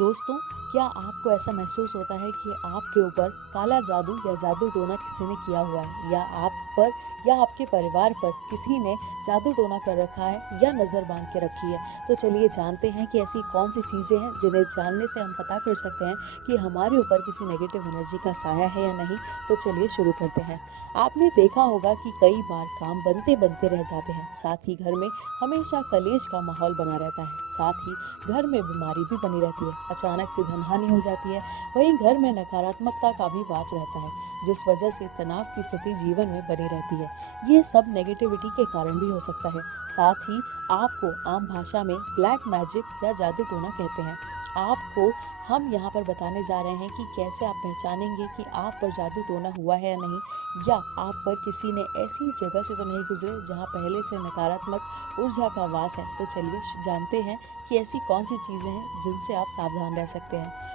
दोस्तों, क्या आपको ऐसा महसूस होता है कि आपके ऊपर काला जादू या जादू टोना किसी ने किया हुआ है, या आप पर या आपके परिवार पर किसी ने जादू टोना कर रखा है या नज़र बांध के रखी है? तो चलिए जानते हैं कि ऐसी कौन सी चीज़ें हैं जिन्हें जानने से हम पता कर सकते हैं कि हमारे ऊपर किसी नेगेटिव एनर्जी का साया है या नहीं। तो चलिए शुरू करते हैं। आपने देखा होगा कि कई बार काम बनते बनते रह जाते हैं, साथ ही घर में हमेशा कलेश का माहौल बना रहता है, साथ ही घर में बीमारी भी बनी रहती है, अचानक से धनहानि हो जाती है। वहीं घर में नकारात्मकता का भी वास रहता है, जिस वजह से तनाव की स्थिति जीवन में बनी रहती है। ये सब नेगेटिविटी के कारण भी हो सकता है। साथ ही आपको आम भाषा में ब्लैक मैजिक या जादू टोना कहते हैं। आपको हम यहाँ पर बताने जा रहे हैं कि कैसे आप पहचानेंगे कि आप पर जादू टोना हुआ है या नहीं, या आप पर किसी ने ऐसी जगह से तो नहीं गुजरे जहाँ पहले से नकारात्मक ऊर्जा का वास है। तो चलिए जानते हैं कि ऐसी कौन सी चीज़ें हैं जिनसे आप सावधान रह सकते हैं।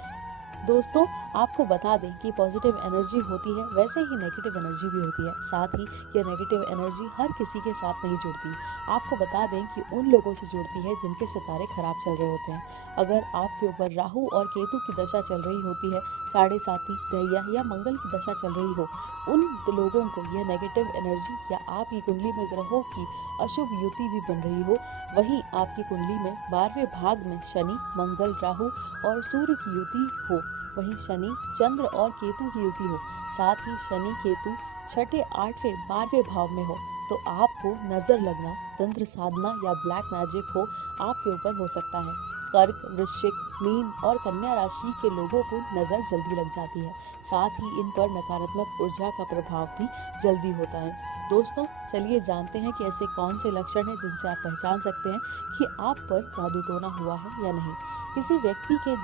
दोस्तों, आपको बता दें कि पॉजिटिव एनर्जी होती है, वैसे ही नेगेटिव एनर्जी भी होती है। साथ ही ये नेगेटिव एनर्जी हर किसी के साथ नहीं जुड़ती। आपको बता दें कि उन लोगों से जुड़ती है जिनके सितारे खराब चल रहे होते हैं। अगर आपके ऊपर राहु और केतु की दशा चल रही होती है, साढ़े साथी दैया या मंगल की दशा चल रही हो, उन लोगों को यह नेगेटिव एनर्जी, या आपकी कुंडली में ग्रहों की अशुभ युति भी बन रही हो, वहीं आपकी कुंडली में 12वें भाग में शनि, मंगल, राहु और सूर्य की युति हो, वहीं शनि, चंद्र और केतु की युति हो, साथ ही शनि केतु छठे, 8वें, 12वें भाव में हो, तो आपको नजर लगना, तंत्र साधना या ब्लैक मैजिक हो आपके ऊपर हो सकता है। कर्क, वृश्चिक, मीन और कन्या राशि के लोगों को नजर जल्दी लग जाती है, साथ ही इन पर नकारात्मक ऊर्जा का प्रभाव भी जल्दी होता है। दोस्तों, चलिए जानते हैं कि ऐसे कौन से लक्षण हैं जिनसे आप पहचान सकते हैं कि आप पर जादू टोना हुआ है या नहीं। किसी व्यक्ति के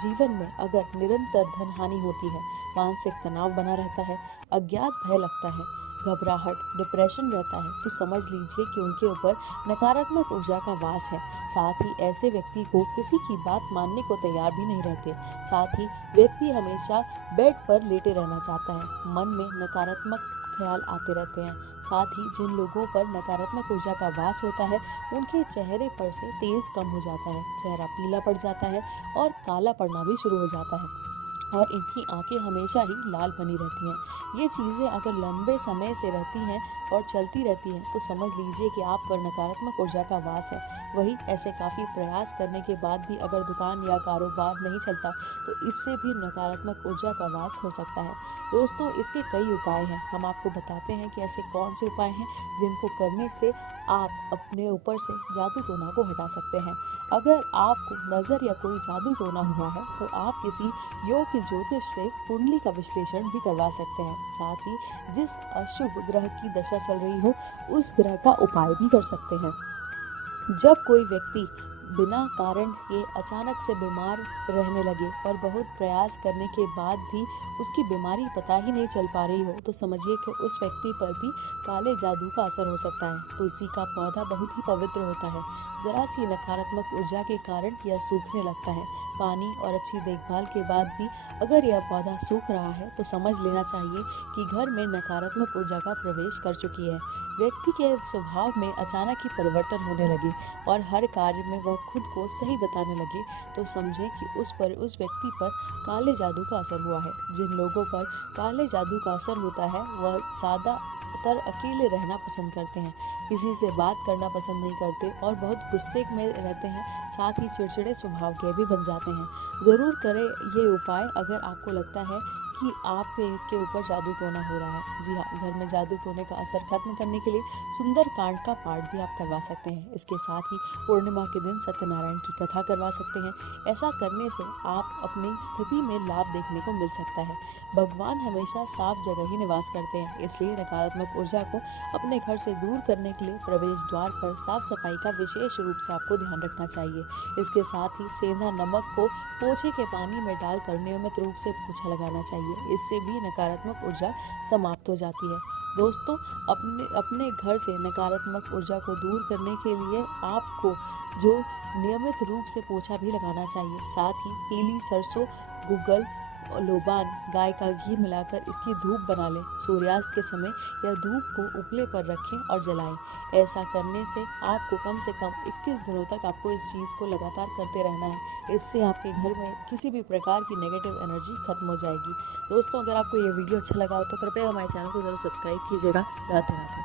जीवन में अगर निरंतर धनहानि होती है, मानसिक तनाव बना रहता है, अज्ञात भय लगता है, घबराहट, डिप्रेशन रहता है, तो समझ लीजिए कि उनके ऊपर नकारात्मक ऊर्जा का वास है। साथ ही ऐसे व्यक्ति को किसी की बात मानने को तैयार भी नहीं रहते। साथ ही व्यक्ति हमेशा बेड पर लेटे रहना चाहता है, मन में नकारात्मक ख्याल आते रहते हैं। साथ ही जिन लोगों पर नकारात्मक ऊर्जा का वास होता है, उनके चेहरे पर से तेज कम हो जाता है, चेहरा पीला पड़ जाता है और काला पड़ना भी शुरू हो जाता है, और इनकी आंखें हमेशा ही लाल बनी रहती हैं। ये चीज़ें अगर लंबे समय से रहती हैं और चलती रहती हैं, तो समझ लीजिए कि आप पर नकारात्मक ऊर्जा का वास है। वही ऐसे काफ़ी प्रयास करने के बाद भी अगर दुकान या कारोबार नहीं चलता, तो इससे भी नकारात्मक ऊर्जा का वास हो सकता है। दोस्तों, इसके कई उपाय हैं। हम आपको बताते हैं कि ऐसे कौन से उपाय हैं जिनको करने से आप अपने ऊपर से जादू टोना को हटा सकते हैं। अगर आपको नज़र या कोई जादू टोना हुआ है, तो आप किसी योग ज्योतिष से कुंडली का विश्लेषण भी करवा सकते हैं। साथ ही जिस अशुभ ग्रह की दशा चल रही हो, उस ग्रह का उपाय भी कर सकते हैं। जब कोई व्यक्ति बिना कारण के अचानक से बीमार रहने लगे और बहुत प्रयास करने के बाद भी उसकी बीमारी पता ही नहीं चल पा रही हो, तो समझिए कि उस व्यक्ति पर भी काले जादू का असर हो सकता है। तुलसी का पौधा बहुत ही पवित्र होता है। जरा सी नकारात्मक ऊर्जा के कारण यह सूखने लगता है। पानी और अच्छी देखभाल के बाद भी अगर यह पौधा सूख रहा है, तो समझ लेना चाहिए कि घर में नकारात्मक ऊर्जा का प्रवेश कर चुकी है। व्यक्ति के स्वभाव में अचानक ही परिवर्तन होने लगे और हर कार्य में वह खुद को सही बताने लगे, तो समझें कि उस व्यक्ति पर काले जादू का असर हुआ है। जिन लोगों पर काले जादू का असर होता है, वह ज़्यादातर अकेले रहना पसंद करते हैं, किसी से बात करना पसंद नहीं करते और बहुत गुस्से में रहते हैं। साथ ही चिड़चिड़े स्वभाव के भी बन जाते हैं। ज़रूर करें ये उपाय अगर आपको लगता है कि आपके ऊपर जादू टोना हो रहा है। जी हाँ, घर में जादू टोने का असर खत्म करने के लिए सुंदर कांड का पाठ भी आप करवा सकते हैं। इसके साथ ही पूर्णिमा के दिन सत्यनारायण की कथा करवा सकते हैं। ऐसा करने से आप अपनी स्थिति में लाभ देखने को मिल सकता है। भगवान हमेशा साफ जगह ही निवास करते हैं, इसलिए नकारात्मक ऊर्जा को अपने घर से दूर करने के लिए प्रवेश द्वार पर साफ सफाई का विशेष रूप से आपको ध्यान रखना चाहिए। इसके साथ ही सेंधा नमक को पोछे के पानी में डालकर नियमित रूप से पोछा लगाना चाहिए। इससे भी नकारात्मक ऊर्जा समाप्त हो जाती है। दोस्तों, अपने घर से नकारात्मक ऊर्जा को दूर करने के लिए आपको जो नियमित रूप से पोछा भी लगाना चाहिए। साथ ही पीली सरसों, गूगल लोबान गाय का घी मिलाकर इसकी धूप बना लें। सूर्यास्त के समय यह धूप को उपले पर रखें और जलाएं। ऐसा करने से आपको कम से कम 21 दिनों तक आपको इस चीज़ को लगातार करते रहना है। इससे आपके घर में किसी भी प्रकार की नेगेटिव एनर्जी खत्म हो जाएगी। दोस्तों, अगर आपको ये वीडियो अच्छा लगा हो तो कृपया हमारे चैनल को ज़रूर सब्सक्राइब कीजिएगा। राधे राधे।